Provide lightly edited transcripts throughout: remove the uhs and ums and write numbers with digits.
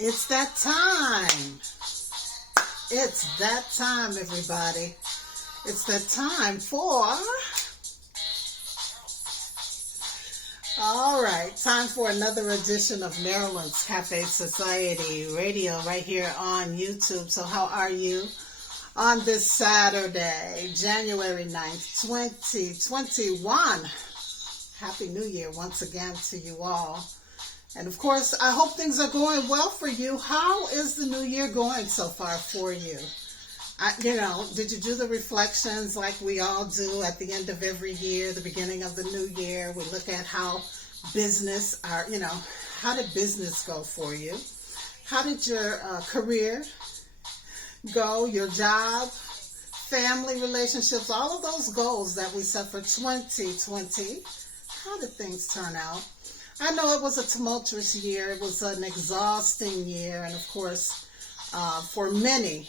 It's that time. It's that time, everybody. It's that time for... All right, time for another edition of Marilyn's Cafe Society Radio right here on YouTube. So how are you on this Saturday, January 9th, 2021? Happy New Year once again to you all. And of course, I hope things are going well for you. How is the new year going so far for you? Did you do the reflections like we all do at the end of every year, the beginning of the new year? We look at how business how did business go for you? How did your career go, your job, family relationships, all of those goals that we set for 2020? How did things turn out? I know it was a tumultuous year. It was an exhausting year. And of course, for many,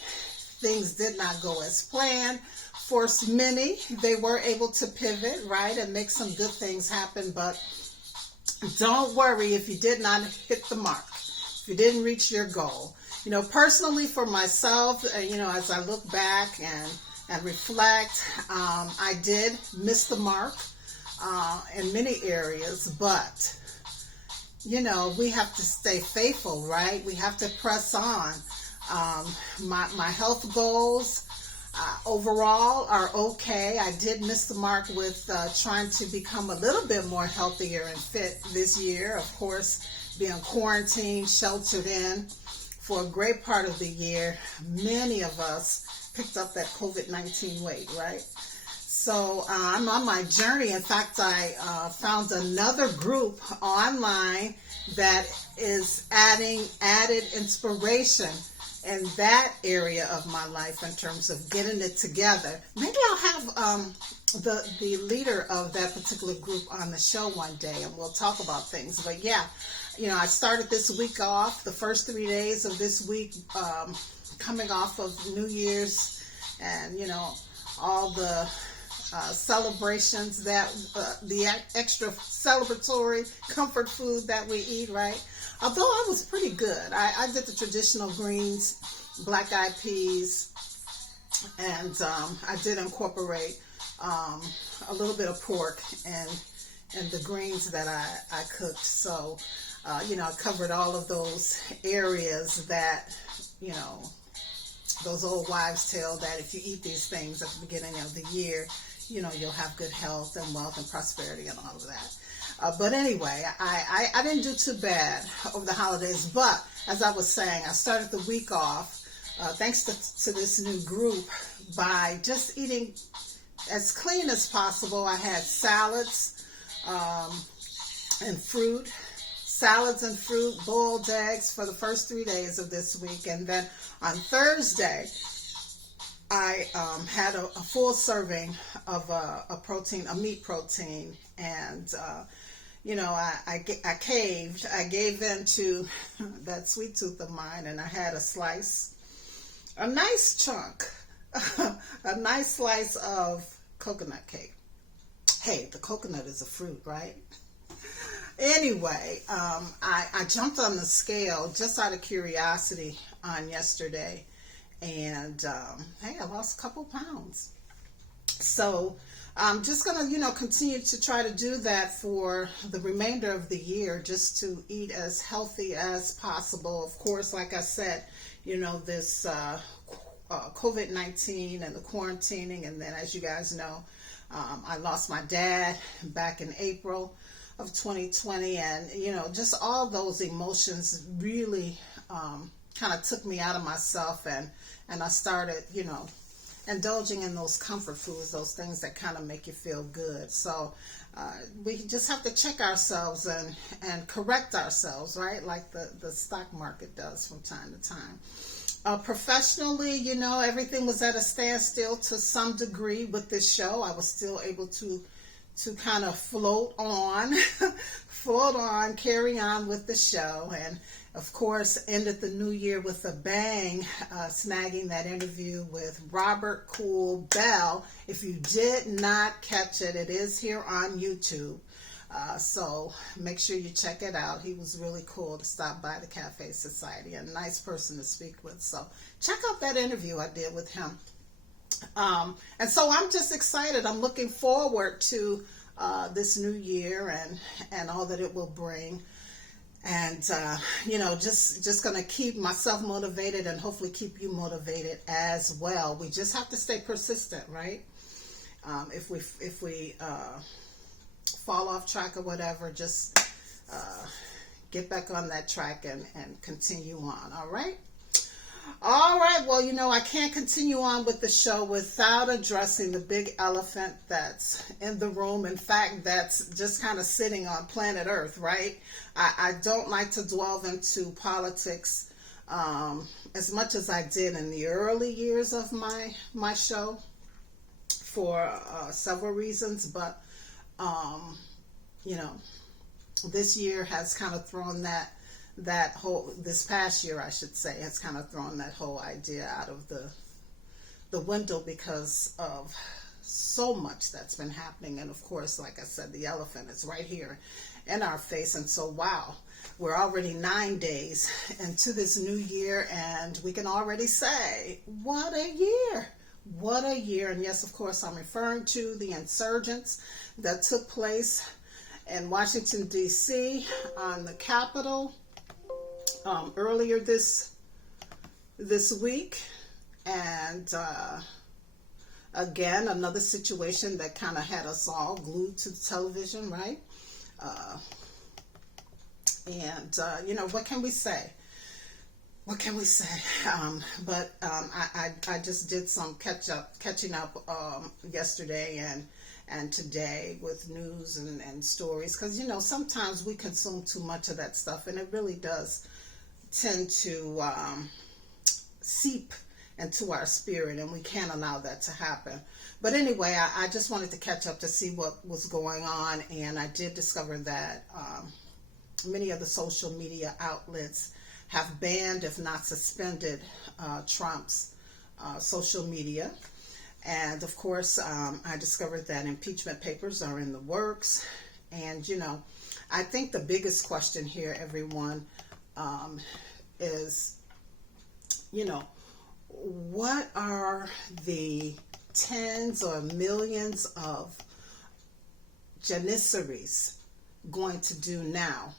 things did not go as planned. For many, they were able to pivot, right, and make some good things happen. But don't worry if you did not hit the mark, if you didn't reach your goal. Personally for myself, as I look back and reflect, I did miss the mark in many areas, but we have to stay faithful, right? We have to press on. My health goals overall are okay. I did miss the mark with trying to become a little bit more healthier and fit this year. Of course, being quarantined, sheltered in for a great part of the year, many of us picked up that COVID-19 weight, right? So I'm on my journey. In fact, I found another group online that is added inspiration in that area of my life in terms of getting it together. Maybe I'll have the leader of that particular group on the show one day, and we'll talk about things. But yeah, I started this week off, the first 3 days of this week, coming off of New Year's, and all the celebrations that the extra celebratory comfort food that we eat, right? Although I was pretty good. I did the traditional greens, black-eyed peas, and I did incorporate a little bit of pork and the greens that I cooked. So, I covered all of those areas that, those old wives' tale that if you eat these things at the beginning of the year, you'll have good health and wealth and prosperity and all of that. But anyway, I didn't do too bad over the holidays. But as I was saying, I started the week off, thanks to this new group, by just eating as clean as possible. I had salads and fruit. Salads and fruit, boiled eggs for the first 3 days of this week. And then on Thursday, I had a full serving of a meat protein, and I caved. I gave in to that sweet tooth of mine, and I had a nice chunk, a nice slice of coconut cake. Hey, the coconut is a fruit, right? Anyway, I jumped on the scale just out of curiosity on yesterday, and hey, I lost a couple pounds. So I'm just going to, continue to try to do that for the remainder of the year, just to eat as healthy as possible. Of course, like I said, this COVID-19 and the quarantining, and then as you guys know, I lost my dad back in April of 2020, and just all those emotions really kind of took me out of myself, and I started indulging in those comfort foods, those things that kind of make you feel good. So we just have to check ourselves and correct ourselves, right, like the stock market does from time to time. Professionally, everything was at a standstill to some degree with this show. I was still able to kind of float on, carry on with the show, and of course ended the new year with a bang, snagging that interview with Robert Cool Bell. If you did not catch it, it is here on YouTube. So make sure you check it out. He was really cool to stop by the Cafe Society. A nice person to speak with. So check out that interview I did with him. And so I'm just excited. I'm looking forward to this new year and all that it will bring. And, just going to keep myself motivated and hopefully keep you motivated as well. We just have to stay persistent, right? If we fall off track or whatever, just get back on that track and continue on. All right. Well, I can't continue on with the show without addressing the big elephant that's in the room. In fact, that's just kind of sitting on planet Earth, right? I don't like to dwell into politics as much as I did in the early years of my show for several reasons. But, this year has kind of thrown this past year, I should say, has kind of thrown that whole idea out of the window because of so much that's been happening. And of course, like I said, the elephant is right here in our face. And so, wow, we're already 9 days into this new year, and we can already say, what a year. What a year. And yes, of course, I'm referring to the insurgents that took place in Washington, D.C. on the Capitol earlier this week. And again, another situation that kind of had us all glued to the television, right? What can we say? What can we say? I just did some catching up yesterday and today with news and stories, because sometimes we consume too much of that stuff, and it really does tend to seep into our spirit, and we can't allow that to happen. But anyway, I just wanted to catch up to see what was going on, and I did discover that many of the social media outlets have banned, if not suspended, Trump's social media. And of course, I discovered that impeachment papers are in the works. And, I think the biggest question here, everyone, is, what are the tens or millions of Janissaries going to do now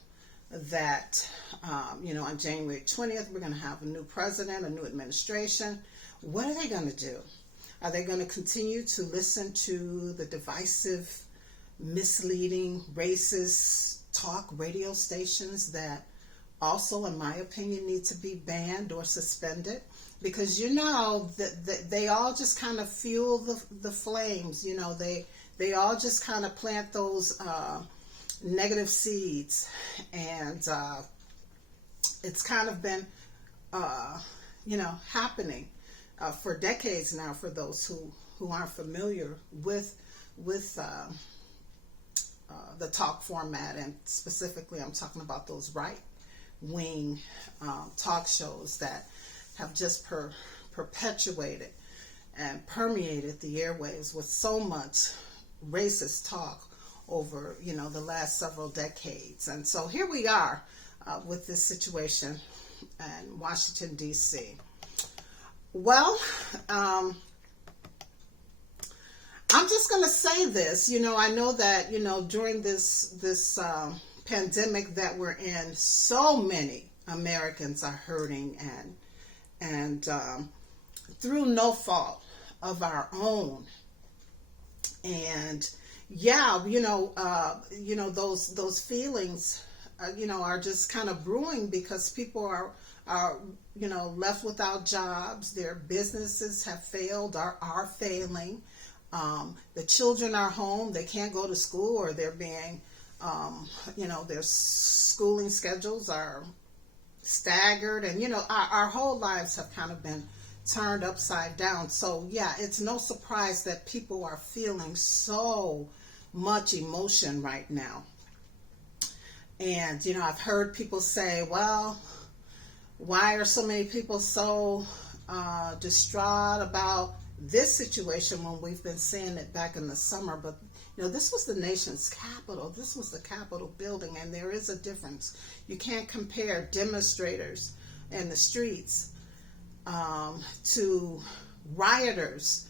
that, on January 20th, we're going to have a new president, a new administration? What are they going to do? Are they going to continue to listen to the divisive, misleading, racist talk radio stations that also, in my opinion, need to be banned or suspended? Because, they all just kind of fuel the flames. They all just kind of plant those negative seeds. And it's kind of been, happening for decades now, for those who aren't familiar with the talk format. And specifically, I'm talking about those right-wing talk shows that have just perpetuated and permeated the airwaves with so much racist talk over, the last several decades. And so here we are with this situation in Washington, D.C. Well, I'm just going to say this. I know that, during this pandemic that we're in, so many Americans are hurting and through no fault of our own. And yeah, those feelings, are just kind of brewing because people are left without jobs. Their businesses have failed, are failing. The children are home. They can't go to school, or they're being, their schooling schedules are staggered. And, our whole lives have kind of been turned upside down. So, yeah, it's no surprise that people are feeling so much emotion right now. And, I've heard people say, well, why are so many people so distraught about this situation when we've been seeing it back in the summer? But, This was the nation's capital. This was the Capitol building, and there is a difference. You can't compare demonstrators in the streets to rioters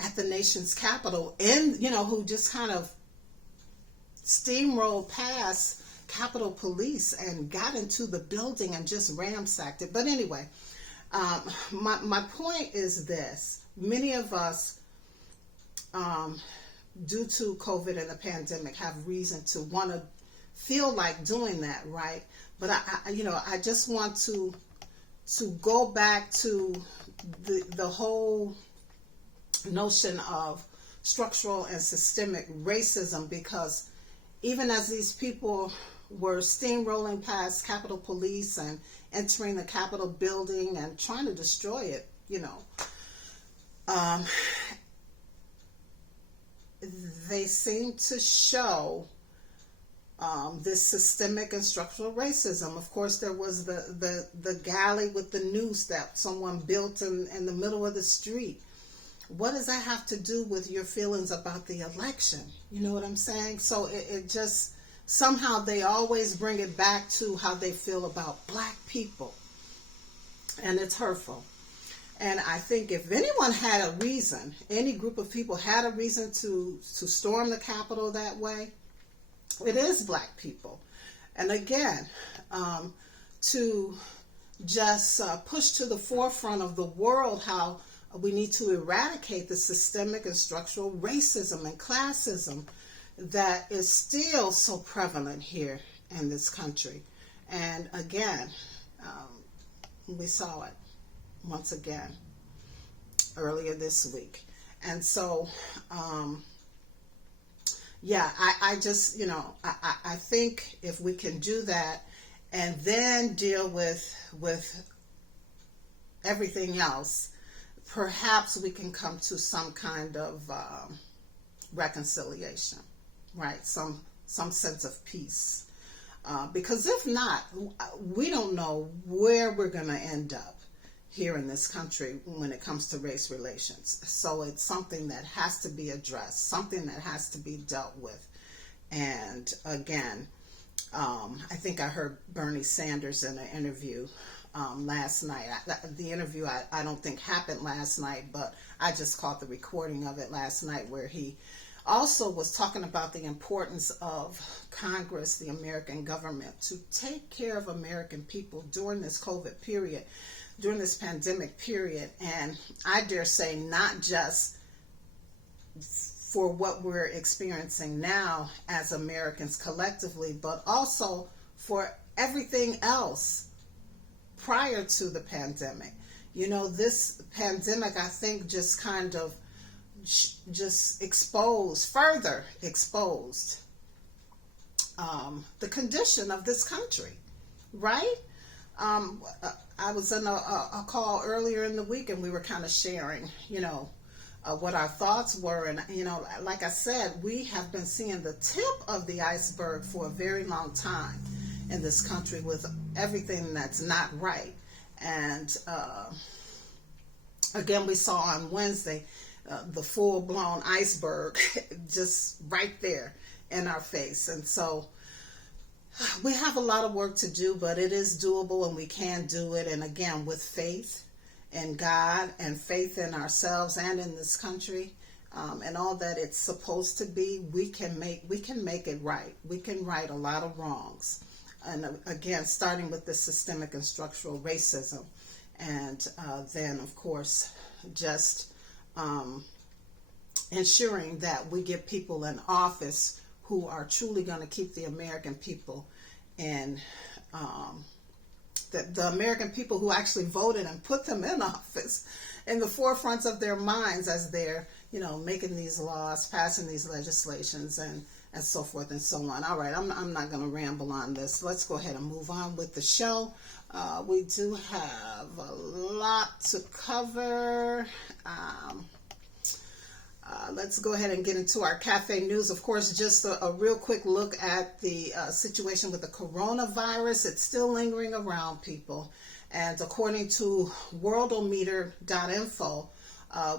at the nation's capital, and who just kind of steamrolled past Capitol Police and got into the building and just ransacked it. But anyway, my point is this: many of us, due to COVID and the pandemic, have reason to want to feel like doing that, right? But I just want to go back to the whole notion of structural and systemic racism, because even as these people were steamrolling past Capitol Police and entering the Capitol building and trying to destroy it, they seem to show this systemic and structural racism. Of course, there was the galley with the noose that someone built in the middle of the street. What does that have to do with your feelings about the election? You know what I'm saying? So it just, somehow they always bring it back to how they feel about black people. And it's hurtful. And I think if anyone had a reason, any group of people had a reason to storm the Capitol that way, it is black people. And again, to just push to the forefront of the world how we need to eradicate the systemic and structural racism and classism that is still so prevalent here in this country. And again, we saw it once again earlier this week. And so, I just, I think if we can do that and then deal with everything else, perhaps we can come to some kind of reconciliation, right? Some sense of peace. Because if not, we don't know where we're going to end up here in this country when it comes to race relations. So it's something that has to be addressed, something that has to be dealt with. And again, I think I heard Bernie Sanders in an interview last night. The interview I don't think happened last night, but I just caught the recording of it last night, where he also was talking about the importance of Congress, the American government, to take care of American people during this COVID period, during this pandemic period. And I dare say not just for what we're experiencing now as Americans collectively, but also for everything else prior to the pandemic. This pandemic, I think, just kind of further exposed the condition of this country, right? I was in a call earlier in the week, and we were kind of sharing, what our thoughts were. And, like I said, we have been seeing the tip of the iceberg for a very long time in this country with everything that's not right. And again, we saw on Wednesday the full-blown iceberg just right there in our face. And so we have a lot of work to do, but it is doable, and we can do it. And again, with faith in God and faith in ourselves and in this country, and all that it's supposed to be, we can make it right. We can right a lot of wrongs. And again, starting with the systemic and structural racism, and then, of course, just ensuring that we get people in office who are truly going to keep the American people in, the American people who actually voted and put them in office, in the forefront of their minds as they're, making these laws, passing these legislations, and so forth and so on. All right, I'm not going to ramble on this. Let's go ahead and move on with the show. We do have a lot to cover. Let's go ahead and get into our cafe news. Of course, just a real quick look at the situation with the coronavirus. It's still lingering around, people. And according to worldometer.info,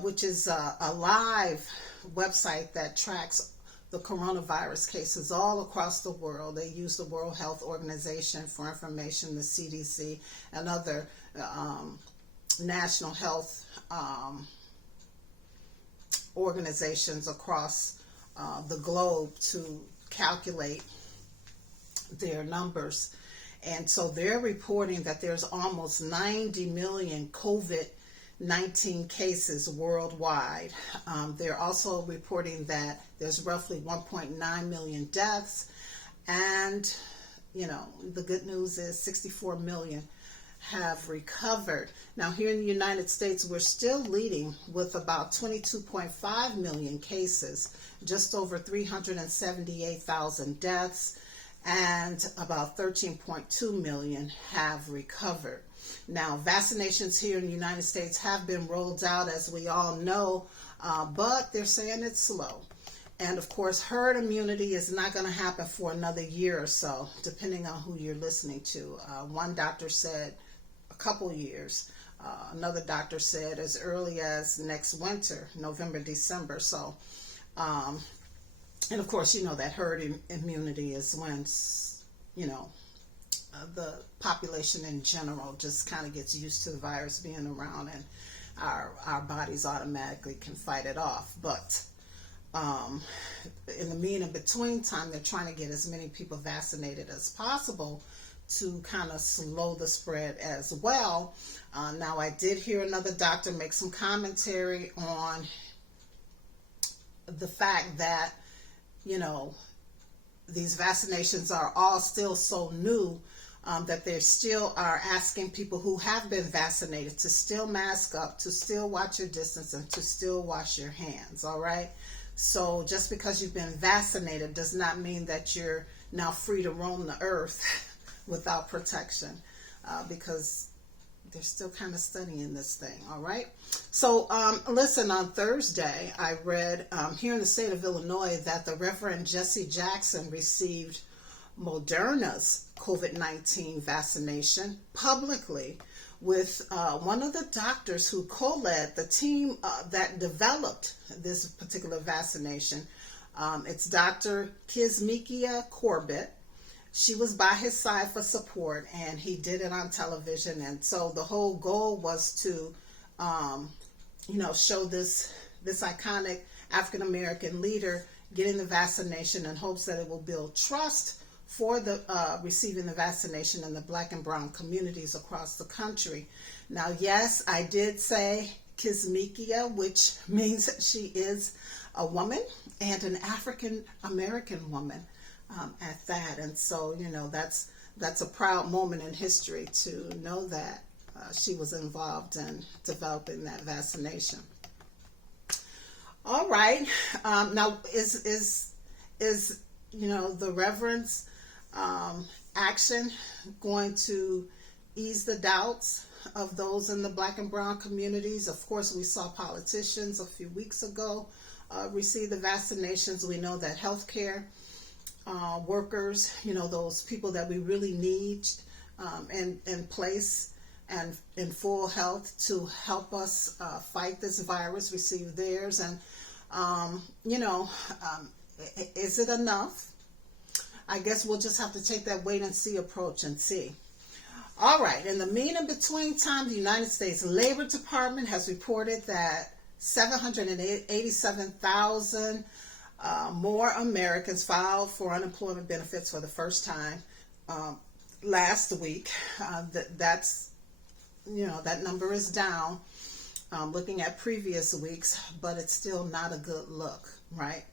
which is a live website that tracks the coronavirus cases all across the world. They use the World Health Organization for information, the CDC, and other national health organizations across the globe to calculate their numbers. And so they're reporting that there's almost 90 million COVID-19 cases worldwide. They're also reporting that there's roughly 1.9 million deaths. And, you know, the good news is 64 million have recovered. Now, here in the United States, we're still leading with about 22.5 million cases, just over 378,000 deaths, and about 13.2 million have recovered. Now, vaccinations here in the United States have been rolled out, as we all know, but they're saying it's slow. And of course, herd immunity is not going to happen for another year or so, depending on who you're listening to. One doctor said a couple years. Another doctor said as early as next winter, November, December. So, and of course, you know that herd immunity is when, you know, the population in general just kind of gets used to the virus being around, and our bodies automatically can fight it off. But in the mean and between time, they're trying to get as many people vaccinated as possible to kind of slow the spread as well. Now, I did hear another doctor make some commentary on the fact that, you know, these vaccinations are all still so new that they still are asking people who have been vaccinated to still mask up, to still watch your distance, and to still wash your hands, all right? So just because you've been vaccinated does not mean that you're now free to roam the earth without protection, because they're still kind of studying this thing, all right? So listen, on Thursday, I read here in the state of Illinois that the Reverend Jesse Jackson received Moderna's COVID-19 vaccination publicly with one of the doctors who co-led the team that developed this particular vaccination. It's Dr. Kizzmekia Corbett. She was by his side for support, and he did it on television. And so the whole goal was to, you know, show this iconic African-American leader getting the vaccination in hopes that it will build trust for the receiving the vaccination in the Black and brown communities across the country. Now, yes, I did say Kizzmekia, which means that she is a woman and an African-American woman. At that. And so, you know, that's a proud moment in history to know that she was involved in developing that vaccination. All right. Now, is you know, the Reverend's action going to ease the doubts of those in the Black and brown communities? Of course, we saw politicians a few weeks ago receive the vaccinations. We know that healthcare workers, you know, those people that we really need in place and in full health to help us fight this virus, receive theirs. And, you know, is it enough? I guess we'll just have to take that wait and see approach and see. All right. In the mean and between time, the United States Labor Department has reported that 787,000 more Americans filed for unemployment benefits for the first time last week. That's, you know, that number is down looking at previous weeks, but it's still not a good look, right?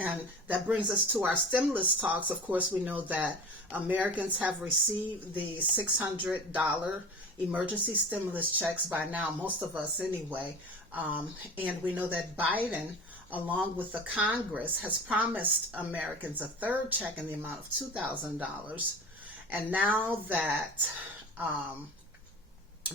And that brings us to our stimulus talks. Of course, we know that Americans have received the $600 emergency stimulus checks by now, most of us anyway. And we know that Biden, along with the Congress, has promised Americans a third check in the amount of $2,000. And now that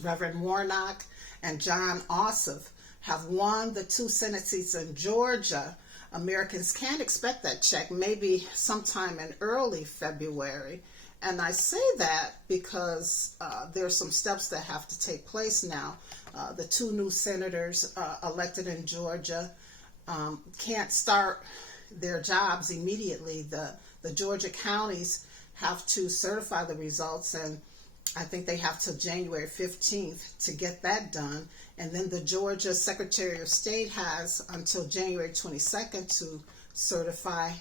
Reverend Warnock and John Ossoff have won the 2 Senate seats in Georgia, Americans can expect that check maybe sometime in early February. And I say that because there are some steps that have to take place now. The 2 new senators elected in Georgia can't start their jobs immediately. The Georgia counties have to certify the results, and I think they have till January 15th to get that done. And then the Georgia Secretary of State has until January 22nd to certify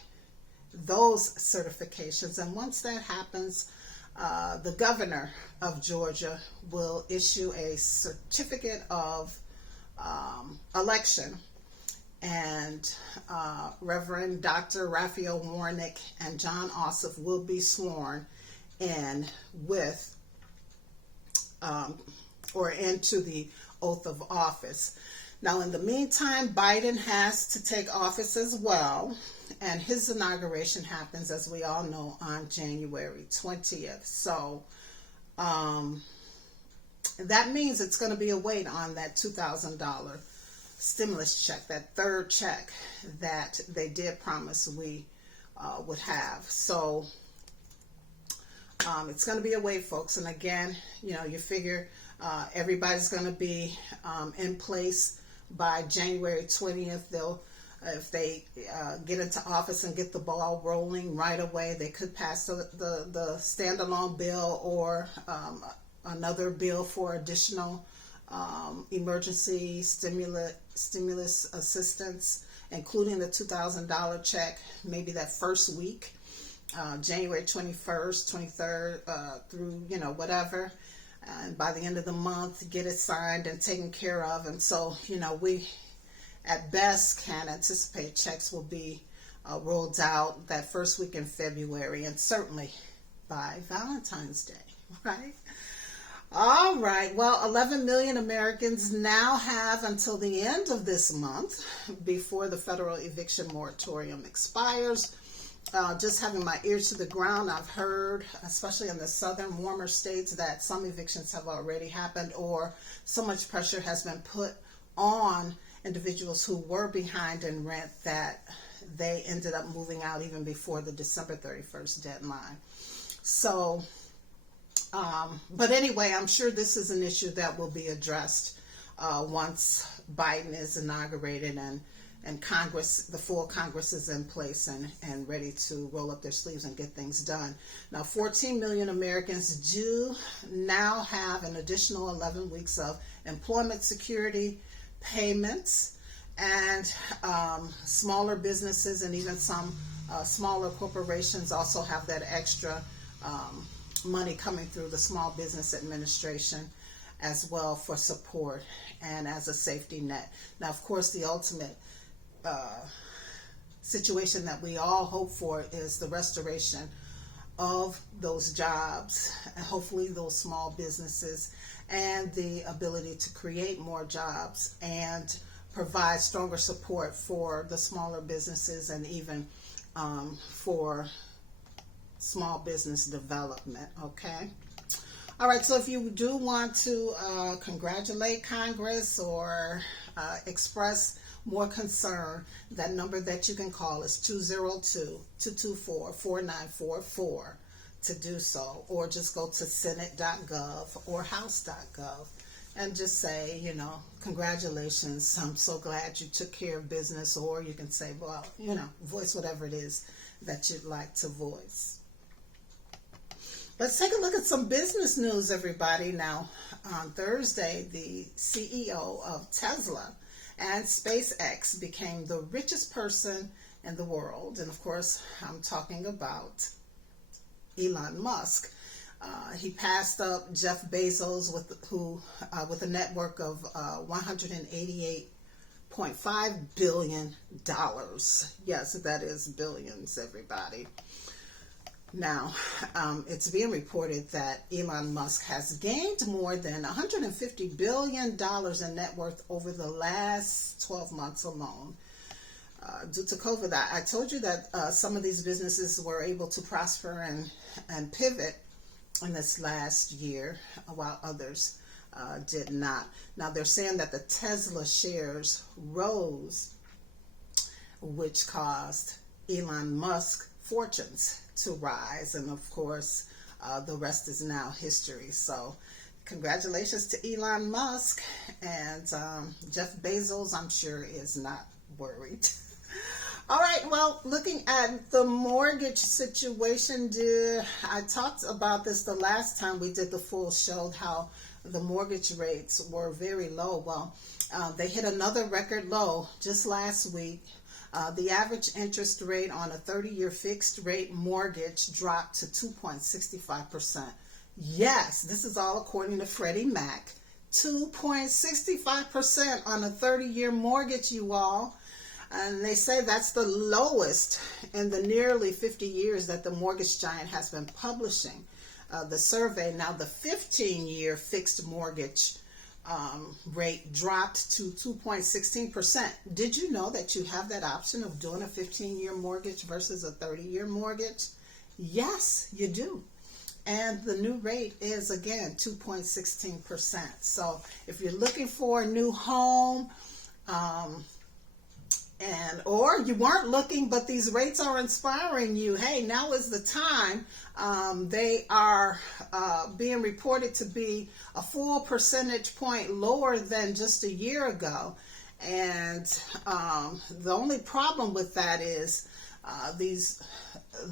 those certifications. And once that happens, the governor of Georgia will issue a certificate of election, and Reverend Dr. Raphael Warnick and John Ossoff will be sworn in with or into the oath of office. Now, in the meantime, Biden has to take office as well, and his inauguration happens, as we all know, on January 20th. So that means it's going to be a wait on that $2,000 stimulus check, that third check that they did promise we would have. So it's going to be a wait, folks. And again, you know, you figure everybody's going to be in place by January 20th. If they get into office and get the ball rolling right away, they could pass the standalone bill or another bill for additional emergency stimulus assistance, including the $2,000 check, maybe that first week, January 21st, 23rd, through, you know, whatever. And by the end of the month, get it signed and taken care of. And so, you know, we at best can anticipate checks will be rolled out that first week in February, and certainly by Valentine's Day, right? All right. Well, 11 million Americans now have until the end of this month before the federal eviction moratorium expires. Just having my ear to the ground, I've heard, especially in the southern warmer states, that some evictions have already happened, or so much pressure has been put on individuals who were behind in rent that they ended up moving out even before the December 31st deadline. So, but anyway, I'm sure this is an issue that will be addressed once Biden is inaugurated and Congress, the full Congress is in place and ready to roll up their sleeves and get things done. Now, 14 million Americans do now have an additional 11 weeks of employment security payments, and smaller businesses and even some smaller corporations also have that extra money coming through the Small Business Administration as well for support and as a safety net. Now, of course, the ultimate situation that we all hope for is the restoration of those jobs, and hopefully those small businesses, and the ability to create more jobs and provide stronger support for the smaller businesses and even for small business development. Okay. All right. So if you do want to congratulate Congress or express more concern, that number that you can call is 202-224-4944 to do so, or just go to senate.gov or house.gov and just say, you know, congratulations, I'm so glad you took care of business, or you can say, well, you know, voice whatever it is that you'd like to voice. Let's take a look at some business news, everybody. Now, on Thursday, the CEO of Tesla and SpaceX became the richest person in the world. And of course, I'm talking about Elon Musk. He passed up Jeff Bezos with a network of $188.5 billion. Yes, that is billions, everybody. Now, it's being reported that Elon Musk has gained more than $150 billion in net worth over the last 12 months alone. Due to COVID, I told you that some of these businesses were able to prosper and pivot in this last year, while others did not. Now, they're saying that the Tesla shares rose, which caused Elon Musk fortunes to rise, and of course the rest is now history. So congratulations to Elon Musk, and Jeff Bezos, I'm sure, is not worried. All right, well, looking at the mortgage situation, I talked about this the last time we did the full show, how the mortgage rates were very low. Well, they hit another record low just last week. The average interest rate on a 30-year fixed rate mortgage dropped to 2.65%. Yes, this is all according to Freddie Mac. 2.65% on a 30-year mortgage, you all. And they say that's the lowest in the nearly 50 years that the mortgage giant has been publishing the survey. Now, the 15-year fixed mortgage rate dropped to 2.16%. Did you know that you have that option of doing a 15-year mortgage versus a 30-year mortgage? Yes, you do. And the new rate is, again, 2.16%. So if you're looking for a new home, or you weren't looking, but these rates are inspiring you, hey, now is the time. They are being reported to be a full percentage point lower than just a year ago. And the only problem with that is these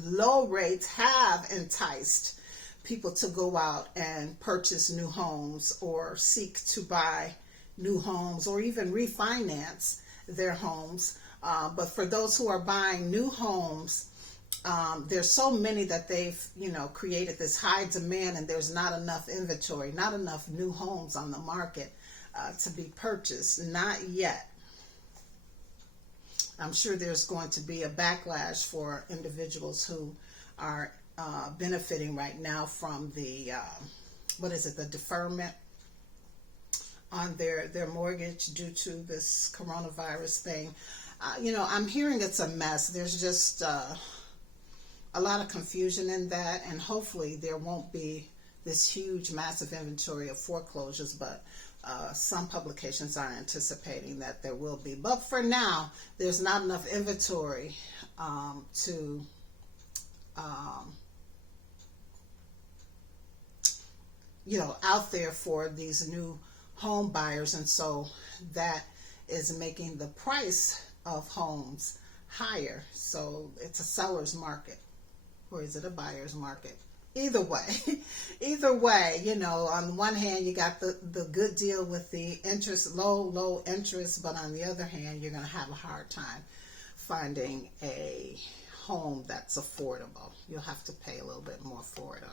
low rates have enticed people to go out and purchase new homes or seek to buy new homes or even refinance their homes. But for those who are buying new homes, there's so many that they've, created this high demand, and there's not enough inventory, not enough new homes on the market to be purchased. Not yet. I'm sure there's going to be a backlash for individuals who are benefiting right now from the, the deferment on their mortgage due to this coronavirus thing. I'm hearing it's a mess. There's just a lot of confusion in that, and hopefully there won't be this huge, massive inventory of foreclosures, but some publications are anticipating that there will be. But for now, there's not enough inventory to out there for these new home buyers, and so that is making the price of homes higher. So it's a seller's market, or is it a buyer's market? Either way, on one hand you got the good deal with the interest, low interest, but on the other hand you're going to have a hard time finding a home that's affordable. You'll have to pay a little bit more for it.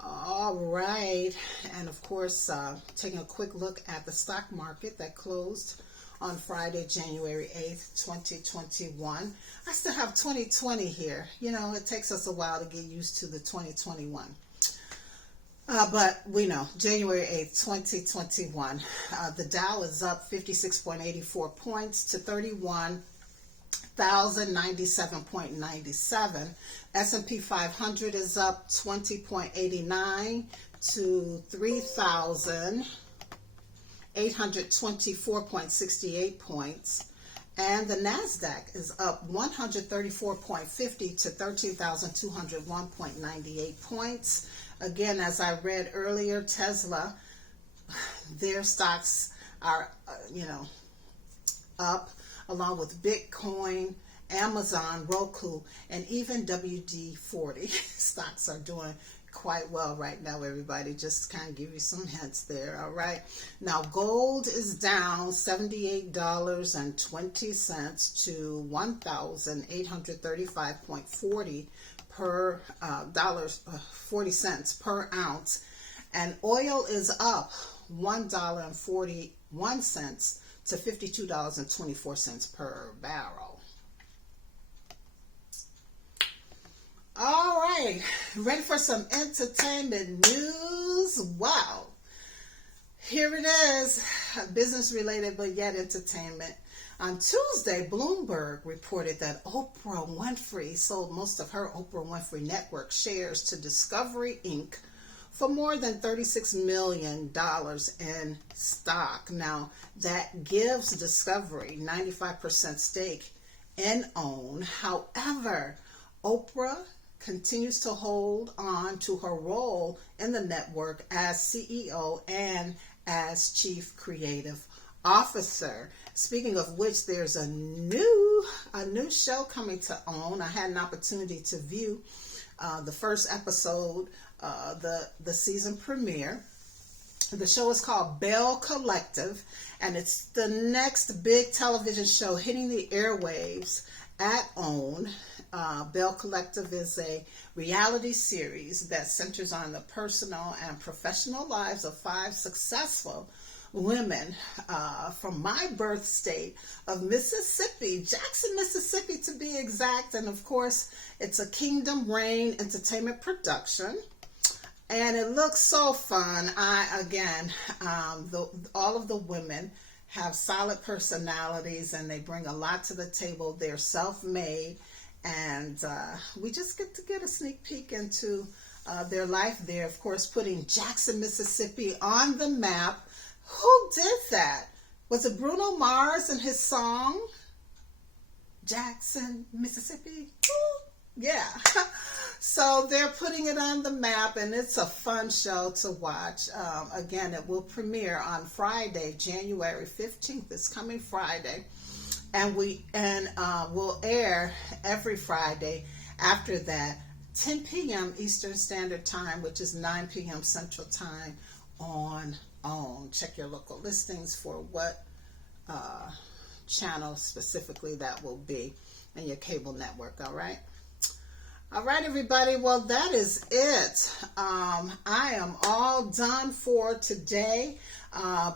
All right, and of course, taking a quick look at the stock market that closed on Friday, January 8th, 2021. I still have 2020 here. It takes us a while to get used to the 2021. But we know, January 8th, 2021, the Dow is up 56.84 points to 31,097.97. S&P 500 is up 20.89 to 3,824.68 points. And the NASDAQ is up 134.50 to 13,201.98 points. Again, as I read earlier, Tesla, their stocks are, up, along with Bitcoin, Amazon, Roku, and even WD-40 stocks are doing quite well right now, everybody. Just kind of give you some hints there. All right. Now, gold is down $78.20 to $1,835.40 per $40 per ounce, and oil is up $1.41 to $52.24 per barrel. All right, ready for some entertainment news? Wow. Here it is, business related but yet entertainment. On Tuesday, Bloomberg reported that Oprah Winfrey sold most of her Oprah Winfrey Network shares to Discovery Inc. for more than $36 million in stock. Now, that gives Discovery 95% stake in OWN. However, Oprah continues to hold on to her role in the network as CEO and as Chief Creative officer. Speaking of which, there's a new show coming to OWN. I had an opportunity to view the first episode, the season premiere. The show is called Bell Collective, and it's the next big television show hitting the airwaves at OWN. Bell Collective is a reality series that centers on the personal and professional lives of 5 successful women from my birth state of Mississippi, Jackson, Mississippi to be exact. And of course, it's a Kingdom Reign Entertainment production. And it looks so fun. All of the women have solid personalities and they bring a lot to the table. They're self-made, and we just get a sneak peek into their life there. Of course, putting Jackson, Mississippi on the map. Who did that? Was it Bruno Mars and his song Jackson, Mississippi? Yeah. So they're putting it on the map, and it's a fun show to watch. Again, it will premiere on Friday, January 15th. This coming Friday, and will air every Friday after that, 10 p.m. Eastern Standard Time, which is 9 p.m. Central Time on OWN. Check your local listings for what channel specifically that will be in your cable network. All right, everybody. Well, that is it. I am all done for today.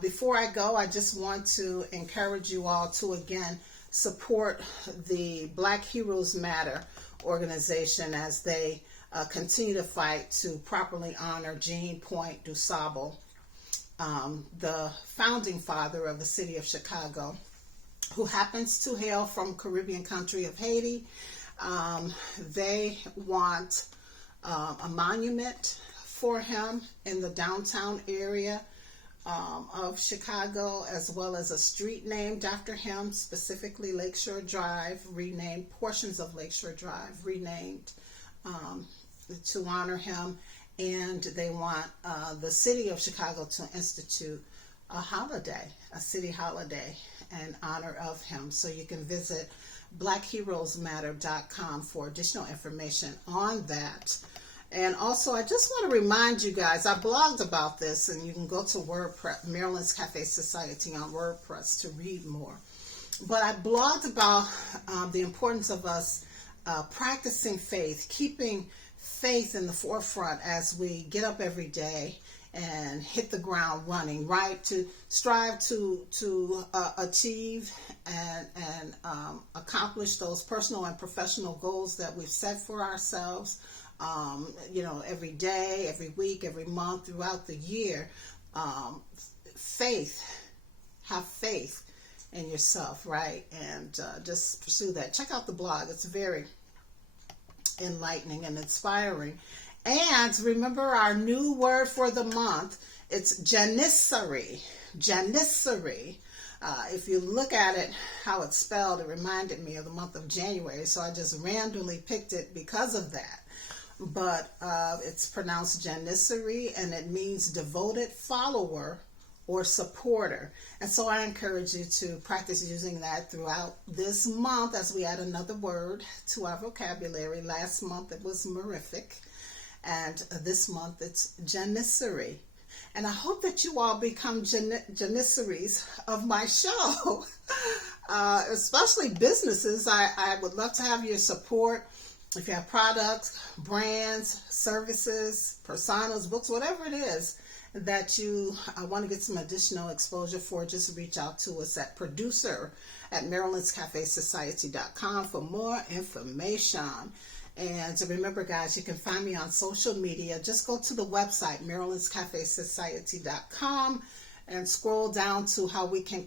Before I go, I just want to encourage you all to, again, support the Black Heroes Matter organization as they continue to fight to properly honor Jean Point DuSable, the founding father of the city of Chicago, who happens to hail from Caribbean country of Haiti. They want a monument for him in the downtown area of Chicago, as well as a street named after him, specifically Lakeshore Drive, renamed, portions of Lakeshore Drive renamed to honor him. And they want the city of Chicago to institute a holiday, a city holiday in honor of him. So you can visit blackheroesmatter.com for additional information on that. And also, I just want to remind you guys, I blogged about this, and you can go to WordPress, Marilyn's Cafe Society on WordPress to read more. But I blogged about the importance of us practicing faith, keeping faith in the forefront as we get up every day and hit the ground running, right? To strive to achieve and accomplish those personal and professional goals that we've set for ourselves, every day, every week, every month, throughout the year. Have faith in yourself, right? And just pursue that. Check out the blog. It's very enlightening and inspiring. And remember our new word for the month. It's Janissary. Janissary. If you look at it, how it's spelled, it reminded me of the month of January. So I just randomly picked it because of that. But it's pronounced Janissary, and it means devoted follower or supporter. And so I encourage you to practice using that throughout this month as we add another word to our vocabulary. Last month it was mirific. And this month it's Janissary. And I hope that you all become Janissaries of my show, especially businesses. I would love to have your support. If you have products, brands, services, personas, books, whatever it is that you want to get some additional exposure for, just reach out to us at producer@MarylandsCafeSociety.com for more information. And remember, guys, you can find me on social media. Just go to the website, MarylandsCafeSociety.com, and scroll down to how we can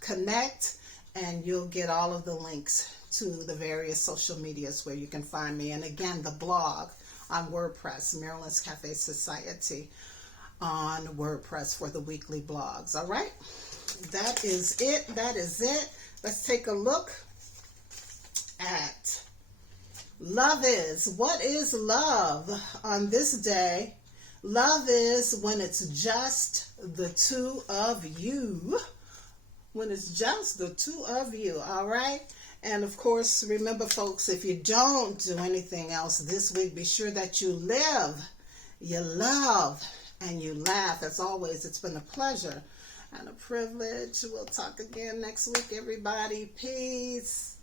connect, and you'll get all of the links to the various social medias where you can find me. And again, the blog on WordPress, Maryland's Cafe Society on WordPress for the weekly blogs. All right, that is it. Let's take a look at love is. What is love on this day? Love is when it's just the two of you. when it's just the two of you, all right? And of course, remember, folks, if you don't do anything else this week, be sure that you live, you love, and you laugh. As always, it's been a pleasure and a privilege. We'll talk again next week, everybody. Peace.